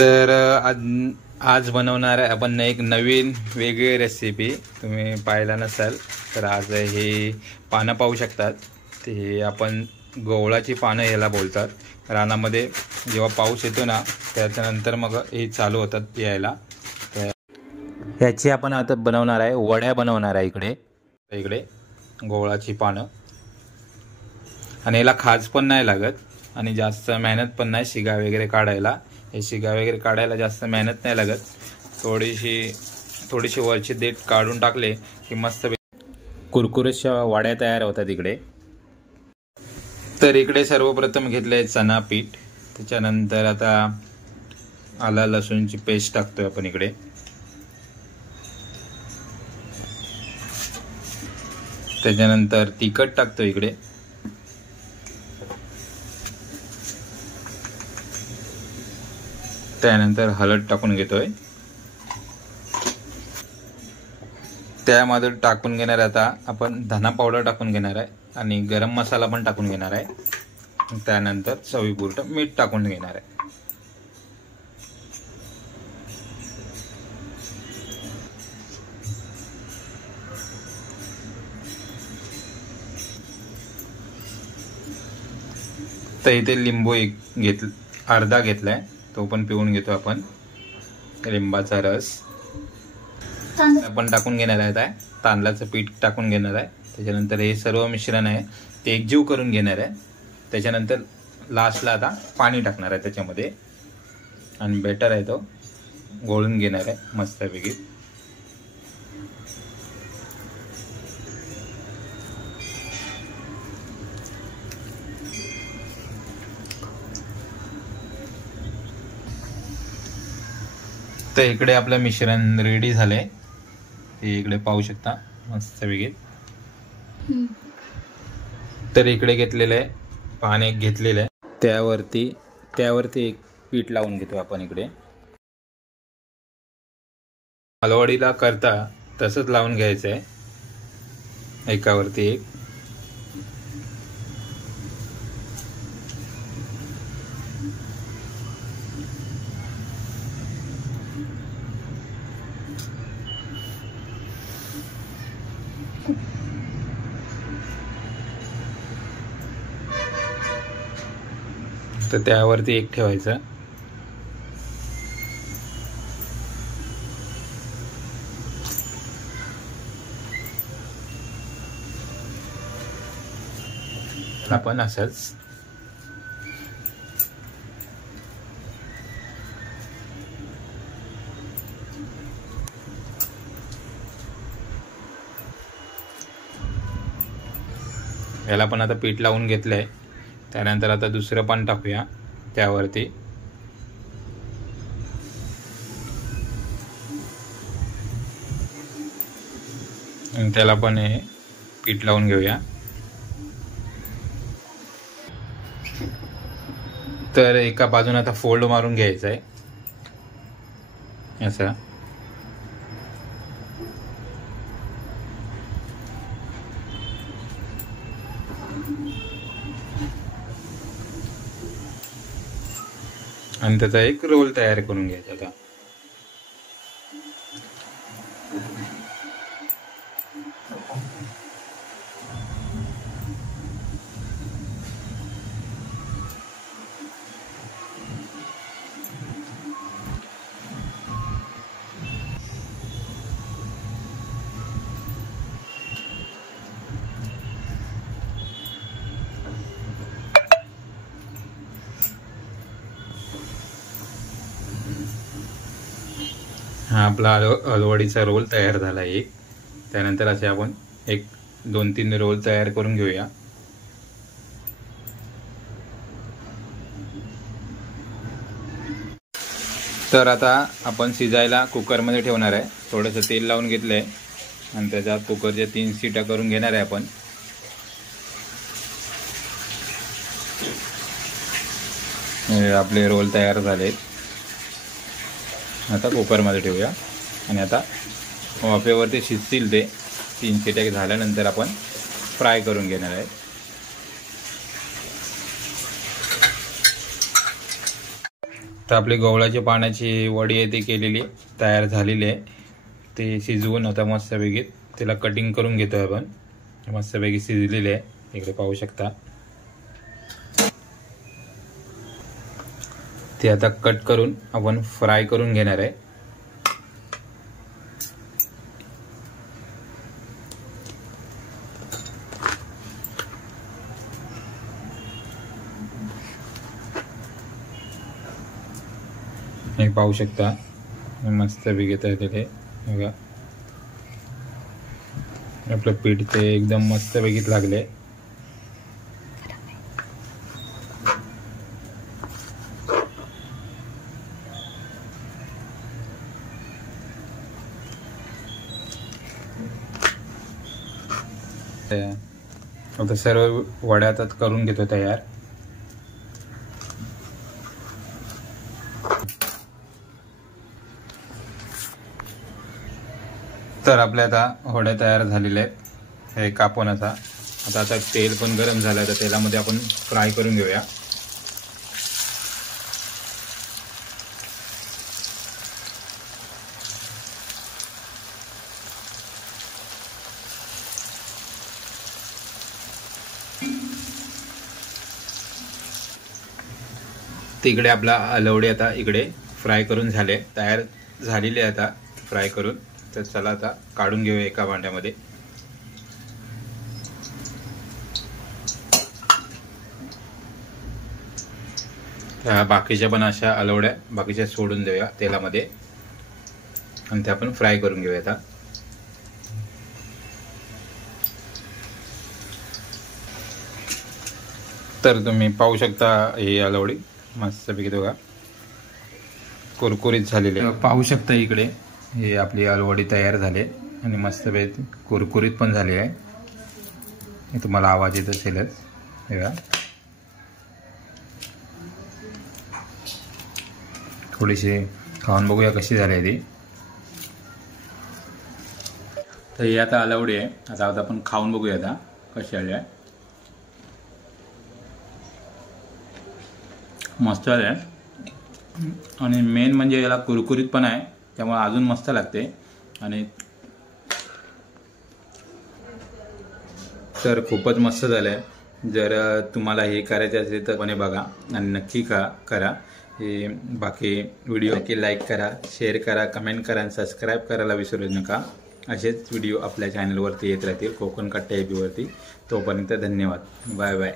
तर आज बनवणार आहे आपण एक नवीन वेगळी रेसिपी. तुम्ही पाहिला नसाल तर आज हे पानं पाहू शकतात. ते आपण गवळाची पानं याला बोलतात. रानामध्ये जेव्हा पाऊस येतो ना त्याच्यानंतर मग हे चालू होतात यायला. तर ह्याची आपण आता बनवणार आहे वड्या बनवणार आहे. इकडे गवळाची पानं आणि याला खाज पण नाही लागत आणि जास्त मेहनत पण नाही शिगा वगैरे काढायला. हे शिगा वगैरे काढायला जास्त मेहनत नाही लागत. थोडीशी वरची देठ काढून टाकले की मस्त कुरकुरीच्या वड्या तयार होतात इकडे. तर इकडे सर्वप्रथम घेतले चणा पीठ. त्याच्यानंतर आता आला लसूणची पेस्ट टाकतोय आपण इकडे. त्याच्यानंतर तिखट टाकतो इकडे. त्यानंतर हळद टाकून घेतोय. त्यामध्ये टाकून घेणार आता आपण धना पावडर टाकून घेणार आहे आणि गरम मसाला पण टाकून घेणार आहे. त्यानंतर चवीपुरतं मीठ टाकून घेणार आहे. तर इथे लिंबू अर्धा घेतलाय, तो पण पिऊन घेतो आपण. लिंबाचा रस आपण टाकून घेणार आहे. तांदळाचं पीठ टाकून घेणार आहे. त्याच्यानंतर हे सर्व मिश्रण आहे ते एकजीव करून घेणार आहे. त्याच्यानंतर लास्टला आता पाणी टाकणार आहे त्याच्यामध्ये आणि बेटर आहे तो गोळून घेणार आहे मस्तपैकी. तर इकडे आपलं मिश्रण रेडी झालंय. ते इकडे पाहू शकता मस्तपैकी. तर इकडे घेतलेलं आहे पान एक घेतलेलं आहे. त्यावरती एक पीठ लावून घेतो आपण इकडे. हलवडीला करता तसंच लावून घ्यायचं आहे एकावरती एक. तर त्यावरती एक ठेवायचं. आपण असंच याला पण आता पीठ लावून घेतलंय. त्यानंतर आता दुसरं पान टाकूया त्यावरती. आणि त्याला पण हे पीठ लावून घेऊया. तर एका बाजूने आता फोल्ड मारून घ्यायचं आहे असं. आणि त्याचा एक रोल तयार करून घ्यायचा आता. हा आपला हलवडीचा रोल तयार झाला एक. त्यानंतर असे आपण एक 2-3 रोल तयार करून घेऊया. तर आता आपण शिजायला कुकरमध्ये ठेवणार आहे. थोडंसं तेल लावून घेतलंय आणि त्याच्यात कुकरच्या 3 शिट्या करून घेणार आहे आपण. आपले रोल तयार झालेत. आता कुकरमध्ये ठेवूया आणि आता वाफेवरती शिजतील ते. 3 शिट्या झाल्यानंतर आपण फ्राय करून घेणार आहे. तर आपली गवळाच्या पाण्याची वडी आहे ती केलेली तयार झालेली आहे. ते शिजवून आता मस्तपैकी त्याला कटिंग करून घेतोय आपण. मस्तपैकी शिजलेली आहे, इकडे पाहू शकता. ते आता कट करून आपण फ्राय करून घेणार आहे. हे पाहू शकता मस्त बिगेत आहे ते बघा. आपलं पीठ ते एकदम मस्त बेगीत लागले. आता सर्व वड्या आता करून घेतो तयार. तर आपल्या आता वड्या तयार झालेल्या आहेत. हे कापून आता तेल पण गरम झालं, तर तेलामध्ये आपण फ्राय करून घेऊया. तिकडे आपला अलवडी आता इकडे फ्राय करून झाले, तयार झालेले आता फ्राय करून. तर चला आता काढून घेऊया एका भांड्यामध्ये. बाकीच्या पण अशा अलवड्या बाकीच्या सोडून देऊया तेलामध्ये आणि ते आपण फ्राय करून घेऊया आता. तर तुम्ही पाहू शकता ही अलवडी मस्तपैकी बघा कुरकुरीत झालेली आहे. पाहू शकता इकडे हे आपली अलवडी तयार झाले आणि मस्तपैकी कुरकुरीत पण झाली आहे. हे तुम्हाला आवाज येत असेलच. बघा थोडीशी खाऊन बघूया कशी झाली आहे ती. तर ही आता अलवडी आहे, आता आपण खाऊन बघूया आता कशी आली आहे. मस्त आहे आणि मेन म्हणजे याला कुरकुरीत पण आहे, त्यामुळे अजून मस्त लागते. आणि तर खूपच मस्त झालंय. जर तुम्हाला हे करायचे असेल तर पण बघा आणि नक्की करा. हे बाकी व्हिडिओ नक्की लाईक करा, शेअर करा, कमेंट करा आणि सबस्क्राईब करायला विसरू नका. असेच व्हिडिओ आपल्या चॅनलवरती येत राहतील कोकण कट्टा एपीवरती. तोपर्यंत धन्यवाद. Bye bye.